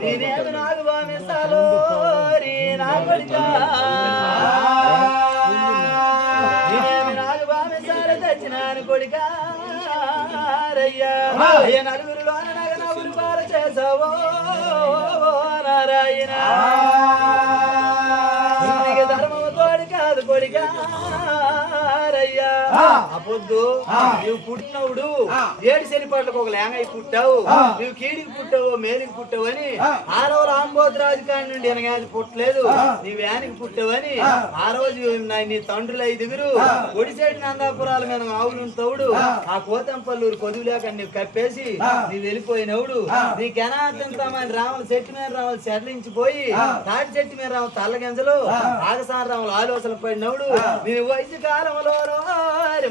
నేనేమి నాకు బామిస్తాలో నా కొడుకా నేనేమి నాకు బామిస్తాలో తెచ్చినాను కొడుకా రయ్యా అయ్య నలుగురిలో నగ నవ్వులు పార చేసావో నారాయణ ధర్మము తోడి కాదు కొడుకా రయ్యా అప్పుడు నువ్వు పుట్టినవుడు 7 శనిపాట్లకు ఒక లేంగై పుట్టావు నువ్వు కీడికి పుట్టావు మేలికి పుట్టావు అని 6వ రాంబోద్రాజు కాడి నుండి ఎనగాది పుట్టలేదు నీ వ్యానికి పుట్టావని ఆ రోజు నీ తండ్రులు 5గురు ఒడిసేటి నందాపురాల మీద ఆవులు తవుడు ఆ కోతంపల్లూరు కొదువులేక నువ్వు కప్పేసి నువ్వు వెళ్ళిపోయినవుడు నీ కెనాతంతమని రాముల చెట్టు మీద రాములు సెడ్లించిపోయి తాటి చెట్టు మీద రాము తల్లగంజలు ఆగసాన రాములు ఆలోచన పడినవుడు నీ వయసు కాలంలో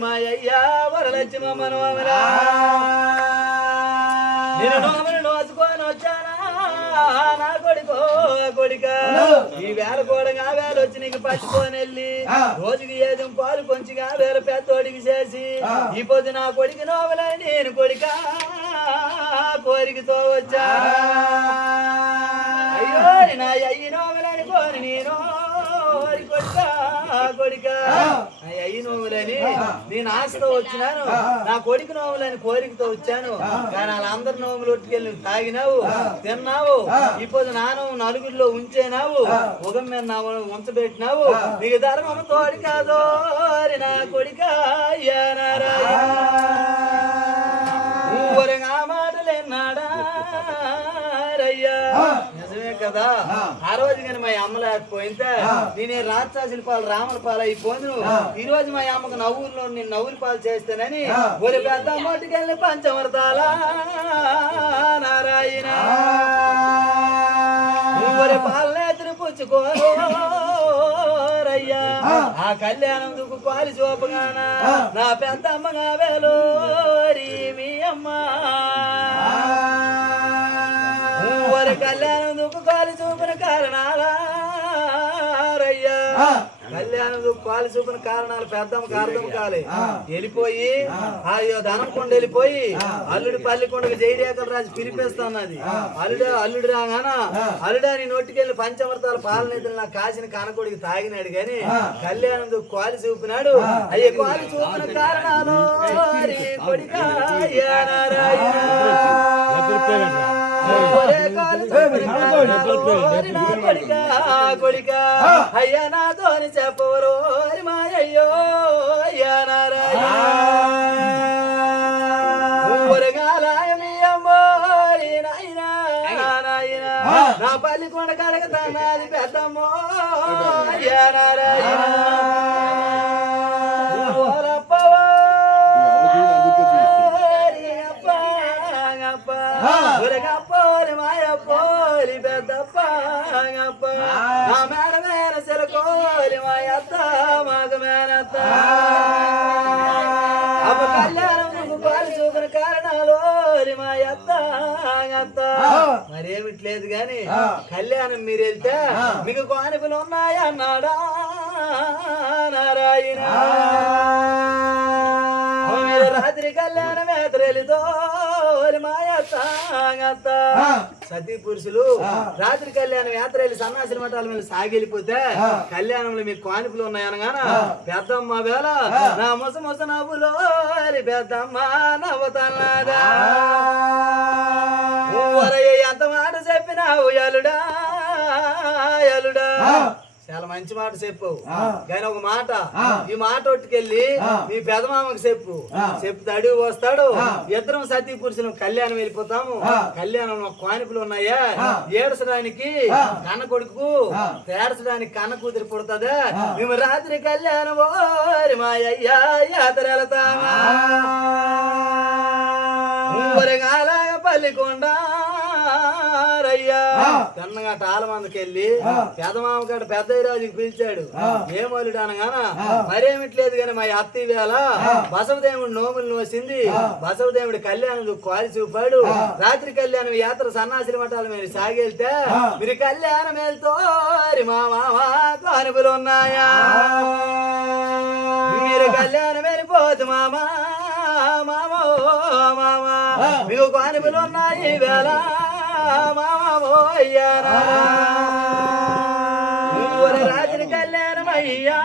మాయ్యా వరలక్ష్మ మనోమరా నేను నోమను నోచుకొని వచ్చానా నా కొడుకో కొడుక ఈ వేల కూడగా వేలు వచ్చి నీకు పట్టుకొని వెళ్ళి రోజుకి ఏదో పాలు కొంచెంగా వేల పెద్దోడికి చేసి ఈ పొద్దు నా కొడుకు నోమలే నేను కొడుక కోరికతో వచ్చా అయ్యో నా అయ్యి నోమలని కోరి నేను కొడుక అయ్యి నోములని నేను ఆశతో వచ్చినాను నా కొడుకు నోములని కోరికతో వచ్చాను కానీ వాళ్ళందరి నోములు ఒట్టుకెళ్ళి నువ్వు తాగినావు తిన్నావు ఇప్పుడు నాను నలుగురిలో ఉంచేనావు ఉగం మీద నా ఉంచబెట్టినావు నీకు ధర్మం తోడి కాదో నా కొడుక మాటలేనాడా రయ్యా నిజమే కదా ఆ రోజు కానీ మా అమ్మ లేకపోయింటే నేనే రాక్షా శిల్పాలు రాముల పాలు అయిపోను ఈ రోజు మా అమ్మకు నవ్వుల్లో నేను నవ్వుల పాలు చేస్తానని ఒరి పెద్ద మొట్టుకెళ్ళి పంచమర్తాల నారాయణ ఒరి పాలనేతను పుచ్చుకోరయ్యా ఆ కళ్యాణం దుక్కు పాలి చూపగానా నా పెద్ద అమ్మగా వేలోరి మీ అమ్మ కళ్యాణం దుక్కు కాలి చూపిన కారణాలయ్యా కళ్యాణం దుక్కు కాలి చూపిన కారణాలు పెద్దమ్మ అర్థం కాలే వెళ్ళిపోయి అయ్యో ధనంకొండ వెళ్ళిపోయి అల్లుడి పల్లికొండకు జైరేఖల రాజు పిలిపిస్తున్నది అల్లుడు రాగానా అల్లుడా నీ నోటికెళ్ళి పంచమర్తాల పాలనేతలు నా కాసిన కానకొడికి తాగినాడు గాని కళ్యాణం దుక్కు కాలి చూపినాడు అయ్యే కాలి చూపిన కారణాలు కొడిక అయ్యా నాతోని చెప్పవరు మాయయ్యో అయ్యా నారాయణ మీ అమ్మోరి నాయనా నా పల్లి కొండ కడగతాది పెద్దమ్మో అయ్యా నారాయణ పోలి పెద్దప్ప నా మేడ మేన సెలకోలి మా అత్త మాకు మేనత్త అప్ప కళ్యాణం నువ్వు పాలు చూపిన కారణాలు మా అత్త అత్త మరేమిట్లేదు గాని కళ్యాణం మీరు వెళ్తే మీకు కానుకలు ఉన్నాయా అన్నాడా నారాయణ రాత్రి కళ్యాణం యాత్రలితో సతీ పురుషులు రాత్రి కళ్యాణం యాత్ర వెళ్ళి సన్నాసిన మఠాల మీద సాగిలిపోతే కళ్యాణంలో మీకు కానుకలు ఉన్నాయనగాన పెద్దమ్మ వేళ నా మొస మొస నవ్వులో పెద్దమ్మ నవ్వుతన్నాదా ఎంత మాట చెప్పినావు ఎలుడా ఎలుడా చాలా మంచి మాట చెప్పు కానీ ఒక మాట ఈ మాట ఒట్టుకెళ్ళి మీ పెదమామకు చెప్పు చెప్తే అడుగు వస్తాడు ఇద్దరం సతీ పురుషులు కళ్యాణం వెళ్ళిపోతాము కళ్యాణంలో కానుకలు ఉన్నాయా ఏడ్చడానికి కన్న కొడుకు తేడ్చడానికి కన్న కూతురు పుడుతుందా మేము రాత్రి కళ్యాణం ఓరి మా అయ్యా యాత్ర వెళతామా పల్లికొండ రయ్యా కన్నగా తాళమందుకెళ్ళి పెదమామ గడ పెద్ద రాజుకి పిలిచాడు ఏమోలుడు అనగాన మరేమిట్లేదు కానీ మా అత్తి వేళ బసవదేవుడు నోములు నోసింది బసవదేవుడి కళ్యాణం కాలి చూపాడు రాత్రి కళ్యాణం యాత్ర సన్నాసిరి మఠాల మీద సాగెళ్తే మీరు కళ్యాణం వెళ్తోరి మా మామ కానుకలు ఉన్నాయా మీరు కళ్యాణం వెళ్ళిపోతు మామా మామో మామా మీకు కానుకలు ఉన్నాయి వేళ మామో రాజుని కళ్యాణం అయ్యా